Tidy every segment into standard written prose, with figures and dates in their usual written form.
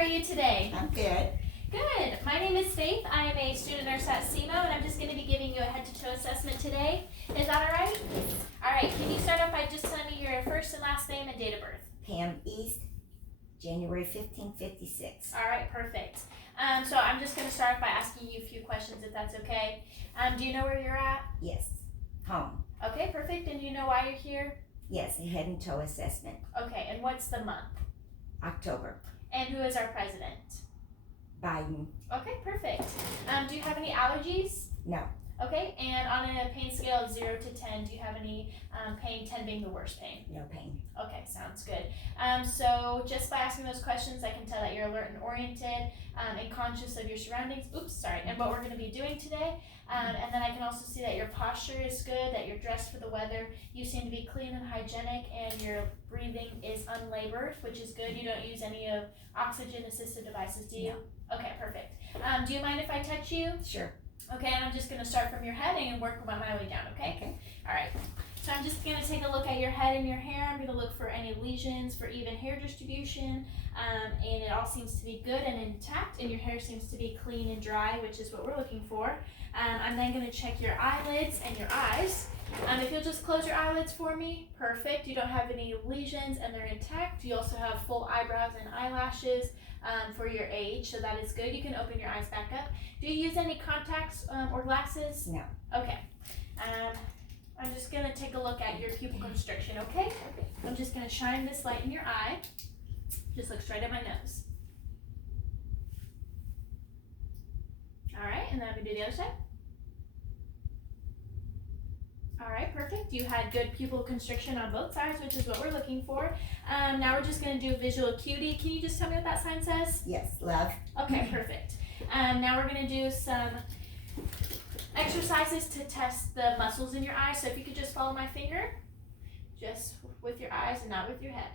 are you today? I'm good. Good. My name is Faith. I am a student nurse at SEMO, and I'm just going to be giving you a head-to-toe assessment today. Is that all right? All right. Can you start off by just telling me your first and last name and date of birth? Pam East, January 1556. All right. Perfect. So I'm just going to start off by asking you a few questions, if that's okay. Do you know where you're at? Yes. Home. Okay. Perfect. And do you know why you're here? Yes, a head and toe assessment. Okay. And what's the month? October. And who is our president? Biden. Okay. Perfect. Do you have any allergies? No. Okay, and on a pain scale of 0 to 10, do you have any pain, 10 being the worst pain? No pain. Okay, sounds good. So just by asking those questions, I can tell that you're alert and oriented and conscious of your surroundings. And what we're going to be doing today. And then I can also see that your posture is good, that you're dressed for the weather. You seem to be clean and hygienic, and your breathing is unlabored, which is good. You don't use any of oxygen-assisted devices, do you? No. Okay, perfect. Do you mind if I touch you? Sure. Okay, and I'm just going to start from your head and work my way down, okay? Okay. All right. So I'm just going to take a look at your head and your hair. I'm going to look for any lesions, for even hair distribution, and it all seems to be good and intact, and your hair seems to be clean and dry, which is what we're looking for. I'm then going to check your eyelids and your eyes. If you'll just close your eyelids for me, perfect. You don't have any lesions and they're intact. You also have full eyebrows and eyelashes for your age, so that is good. You can open your eyes back up. Do you use any contacts or glasses? No. Okay. I'm just going to take a look at your pupil constriction, okay? I'm just going to shine this light in your eye. Just look straight at my nose. All right, and then I'm going to do the other side. All right, perfect. You had good pupil constriction on both sides, which is what we're looking for. Now we're just going to do visual acuity. Can you just tell me what that sign says? Yes, love. Okay, perfect. Now we're going to do some exercises to test the muscles in your eyes. So if you could just follow my finger, just with your eyes and not with your head.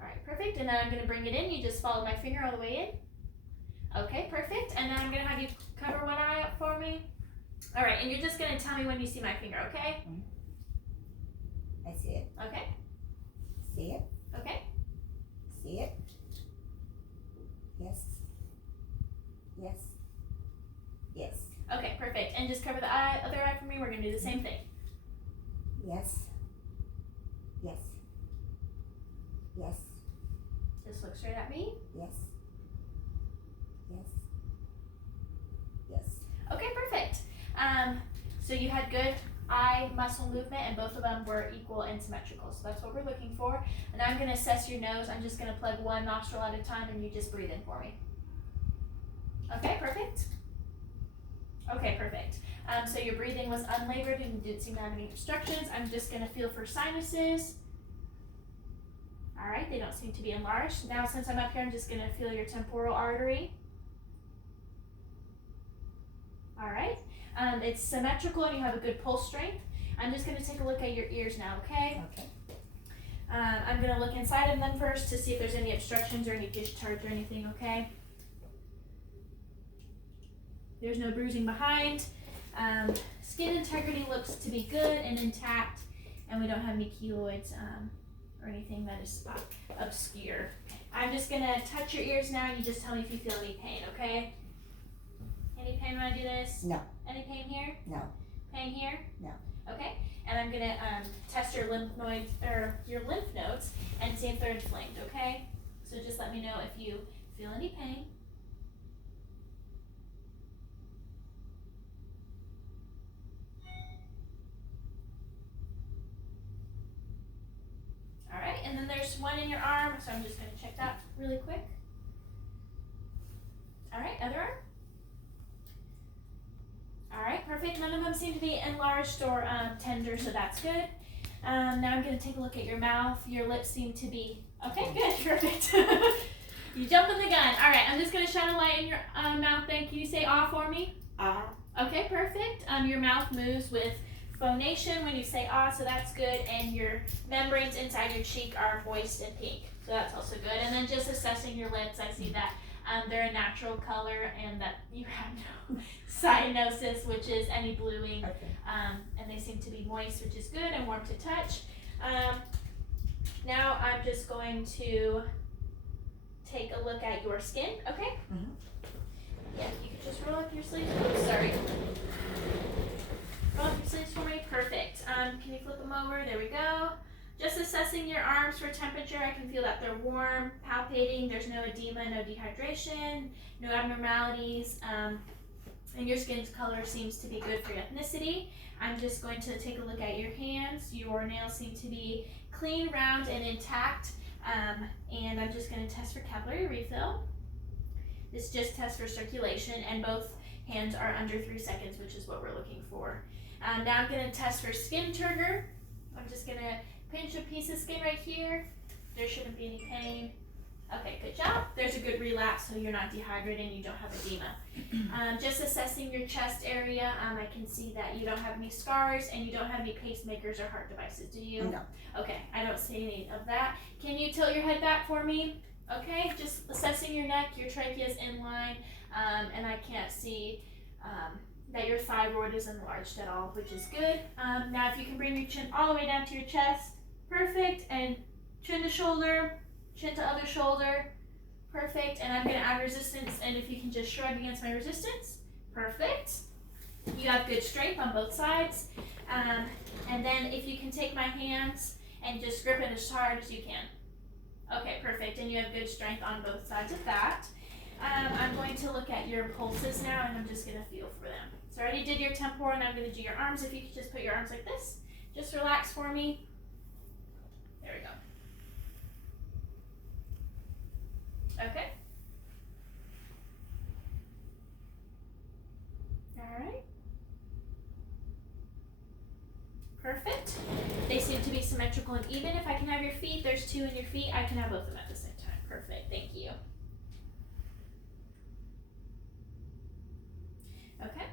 All right, perfect. And then I'm going to bring it in. You just follow my finger all the way in. Okay, perfect. And then I'm going to have you cover one eye up for me. All right, and you're just going to tell me when you see my finger, okay? I see it. Okay. See it. Okay. See it. Yes. Yes. Yes. Okay, perfect. And just cover the other eye for me. We're going to do the same thing. Yes. Yes. Yes. Just look straight at me. Yes. Yes. Yes. Okay, perfect. So you had good eye muscle movement, and both of them were equal and symmetrical. So that's what we're looking for. And I'm going to assess your nose. I'm just going to plug one nostril at a time, and you just breathe in for me. Okay, perfect. Okay, perfect. So your breathing was unlabored and you didn't seem to have any obstructions. I'm just going to feel for sinuses. All right, they don't seem to be enlarged. Now, since I'm up here, I'm just going to feel your temporal artery. All right, it's symmetrical and you have a good pulse strength. I'm just going to take a look at your ears now, okay? Okay. I'm going to look inside of them first to see if there's any obstructions or any discharge or anything, okay? There's no bruising behind. Skin integrity looks to be good and intact, and we don't have any keloids or anything that is obscure. I'm just going to touch your ears now, and you just tell me if you feel any pain, okay? Any pain when I do this? No. Any pain here? No. Pain here? No. Okay. And I'm gonna test your lymph nodes and see if they're inflamed. Okay. So just let me know if you feel any pain. All right. And then there's one in your arm, so I'm just gonna check that really quick. All right. Other arm. All right, perfect. None of them seem to be enlarged or tender, so that's good. Now I'm going to take a look at your mouth. Your lips seem to be, okay, good, perfect. You jumped in the gun. All right, I'm just going to shine a light in your mouth then. Can you say ah for me? Ah. Okay, perfect. Your mouth moves with phonation when you say ah, so that's good. And your membranes inside your cheek are moist and pink, so that's also good. And then just assessing your lips, I see that they're a natural color and that you have no cyanosis, which is any bluing. Okay. And they seem to be moist, which is good, and warm to touch. Now I'm just going to take a look at your skin, okay? Mhm. Yeah, you can just roll up your sleeves. Oh, sorry. Roll up your sleeves for me. Perfect. Can you flip them over? There we go. Just assessing your arms for temperature. I can feel that they're warm, palpating. There's no edema, no dehydration, no abnormalities. And your skin's color seems to be good for your ethnicity. I'm just going to take a look at your hands. Your nails seem to be clean, round, and intact. And I'm just going to test for capillary refill. This just tests for circulation, and both hands are under 3 seconds, which is what we're looking for. Now I'm going to test for skin turgor. I'm just going to pinch a piece of skin right here. There shouldn't be any pain. Okay, good job. There's a good relapse, so you're not dehydrated and you don't have edema. Just assessing your chest area, I can see that you don't have any scars and you don't have any pacemakers or heart devices, do you? No. Okay, I don't see any of that. Can you tilt your head back for me? Okay, just assessing your neck, your trachea is in line, and I can't see that your thyroid is enlarged at all, which is good. Now if you can bring your chin all the way down to your chest, perfect, and chin to shoulder, chin to other shoulder, perfect, and I'm gonna add resistance, and if you can just shrug against my resistance, perfect. You have good strength on both sides, and then if you can take my hands and just grip it as hard as you can. Okay, perfect, and you have good strength on both sides of that. I'm going to look at your pulses now, and I'm just gonna feel for them. So I already did your temporal, and I'm gonna do your arms. If you could just put your arms like this, just relax for me. There we go. Okay. Alright. Perfect. They seem to be symmetrical and even. If I can have your feet, there's 2 in your feet. I can have both of them at the same time. Perfect. Thank you. Okay.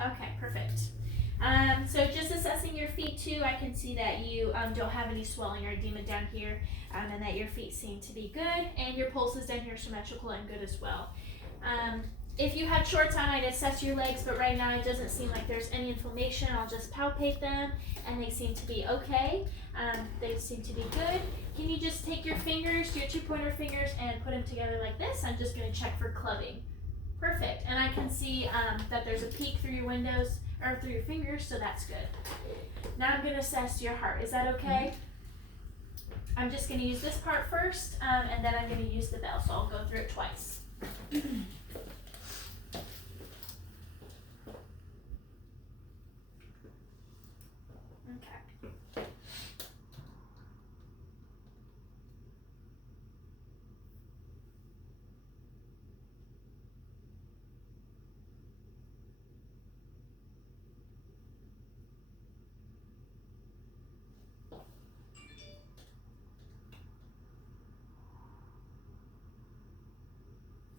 Okay, perfect. So just assessing your feet too, I can see that you don't have any swelling or edema down here, and that your feet seem to be good, and your pulses down here are symmetrical and good as well. If you had shorts on, I'd assess your legs, but right now it doesn't seem like there's any inflammation. I'll just palpate them, and they seem to be okay. They seem to be good. Can you just take your fingers, your 2 pointer fingers, and put them together like this? I'm just going to check for clubbing. Perfect. And I can see that there's a peek through your windows, or through your fingers, so that's good. Now I'm going to assess your heart. Is that okay? I'm just going to use this part first, and then I'm going to use the bell, so I'll go through it twice. Okay.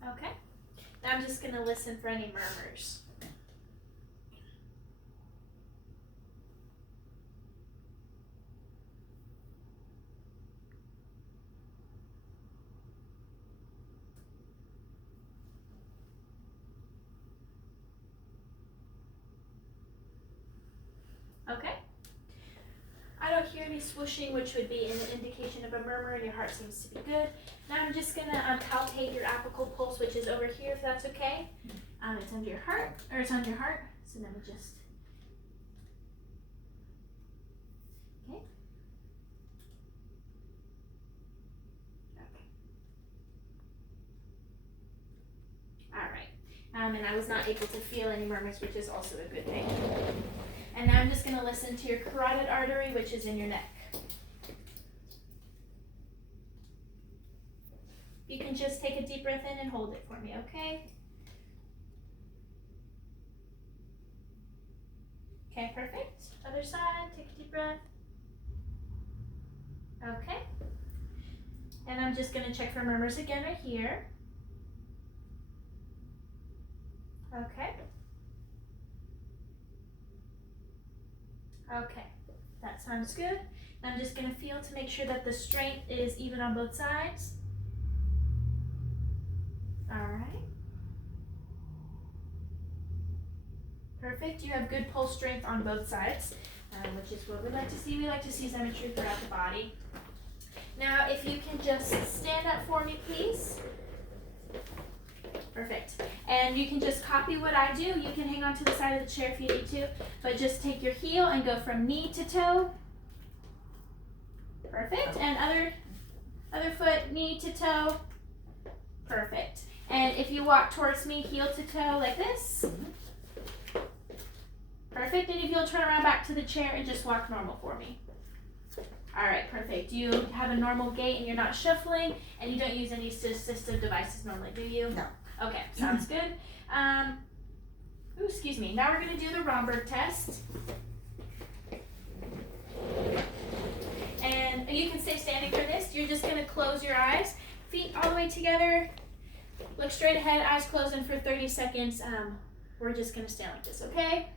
Okay. Now I'm just going to listen for any murmurs. Okay. I don't hear any swooshing, which would be an indication of a murmur, and your heart seems to be good. Now I'm just going to palpate your apical pulse, which is over here, if that's okay. It's under your heart, or it's on your heart. So let me just. Okay. Okay. All right. And I was not able to feel any murmurs, which is also a good thing. And now I'm just going to listen to your carotid artery, which is in your neck. You can just take a deep breath in and hold it for me, okay? Okay, perfect. Other side, take a deep breath. Okay. And I'm just going to check for murmurs again right here. Okay. Okay, that sounds good. I'm just going to feel to make sure that the strength is even on both sides. All right. Perfect. You have good pulse strength on both sides. which is what we like to see. We like to see symmetry throughout the body. Now, if you can just stand up for me, please. Perfect. And you can just copy what I do. You can hang on to the side of the chair if you need to, but just take your heel and go from knee to toe. Perfect. And other foot, knee to toe. Perfect. And if you walk towards me, heel to toe like this. Perfect. And if you'll turn around back to the chair and just walk normal for me. All right, perfect. You have a normal gait and you're not shuffling, and you don't use any assistive devices normally, do you? No. Okay, sounds good. Excuse me. Now we're going to do the Romberg test. And you can stay standing for this. You're just going to close your eyes, feet all the way together, look straight ahead, eyes closed, and for 30 seconds, we're just going to stand like this, okay?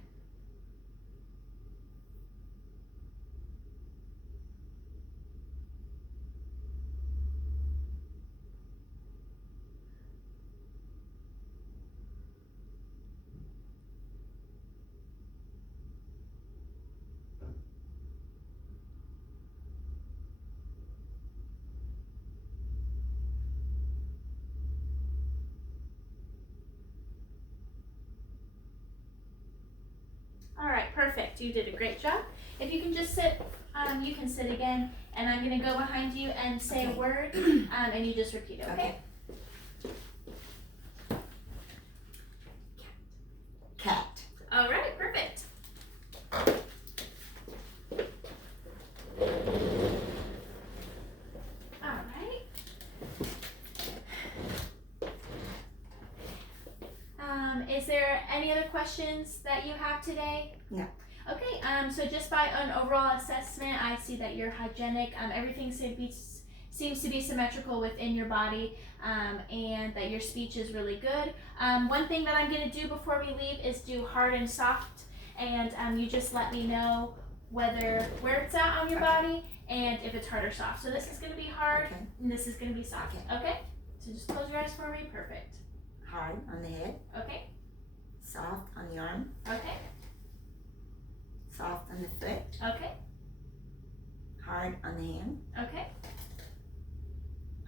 All right, perfect. You did a great job. If you can just sit, you can sit again, and I'm going to go behind you and say a word, and you just repeat it, okay? Cat. All right, perfect. All right. Is there any other questions that you have today? No. Okay, so just by an overall assessment, I see that you're hygienic. Everything seems to be symmetrical within your body, and that your speech is really good. One thing that I'm going to do before we leave is do hard and soft, and you just let me know where it's at on your body and if it's hard or soft. So this is going to be hard, and this is going to be soft. Okay? So just close your eyes for me. Perfect. Hard on the head. Okay. Soft on the arm. Okay. Soft on the foot. Okay. Hard on the hand. Okay.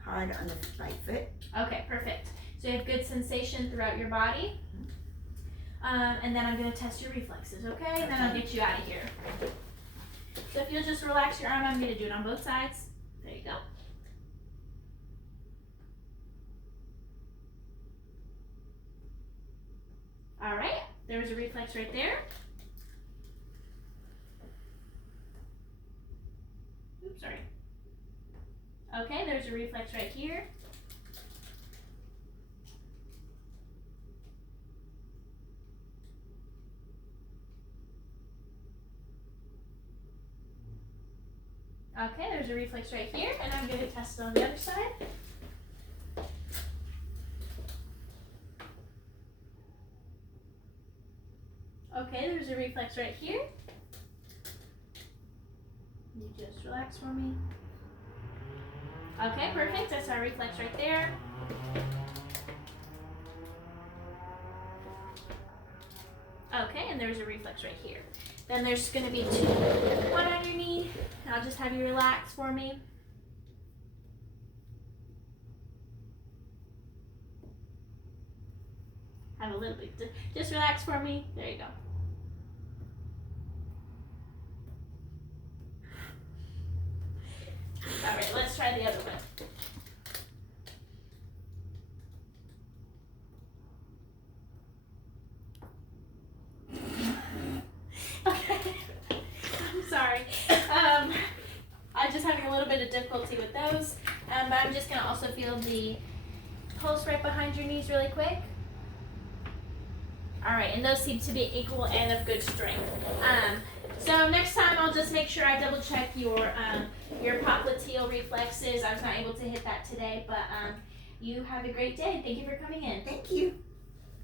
Hard on the right foot. Okay, perfect. So you have good sensation throughout your body. And then I'm going to test your reflexes, okay? And then I'll get you out of here. So if you'll just relax your arm, I'm going to do it on both sides. There you go. All right, there's a reflex right there. Oops, sorry. Okay, there's a reflex right here. Okay, there's a reflex right here, and I'm going to test it on the other side. Okay, there's a reflex right here. You just relax for me. Okay, perfect. That's our reflex right there. Okay, and there's a reflex right here. Then there's going to be two. One on your knee. I'll just have you relax for me. Have a little bit. Just relax for me. There you go. All right, let's try the other one. Okay, I'm sorry. I'm just having a little bit of difficulty with those, but I'm just gonna also feel the pulse right behind your knees really quick. All right, and those seem to be equal and of good strength. So next time I'll just make sure I double check your popliteal reflexes. I was not able to hit that today, but you have a great day. Thank you for coming in. Thank you.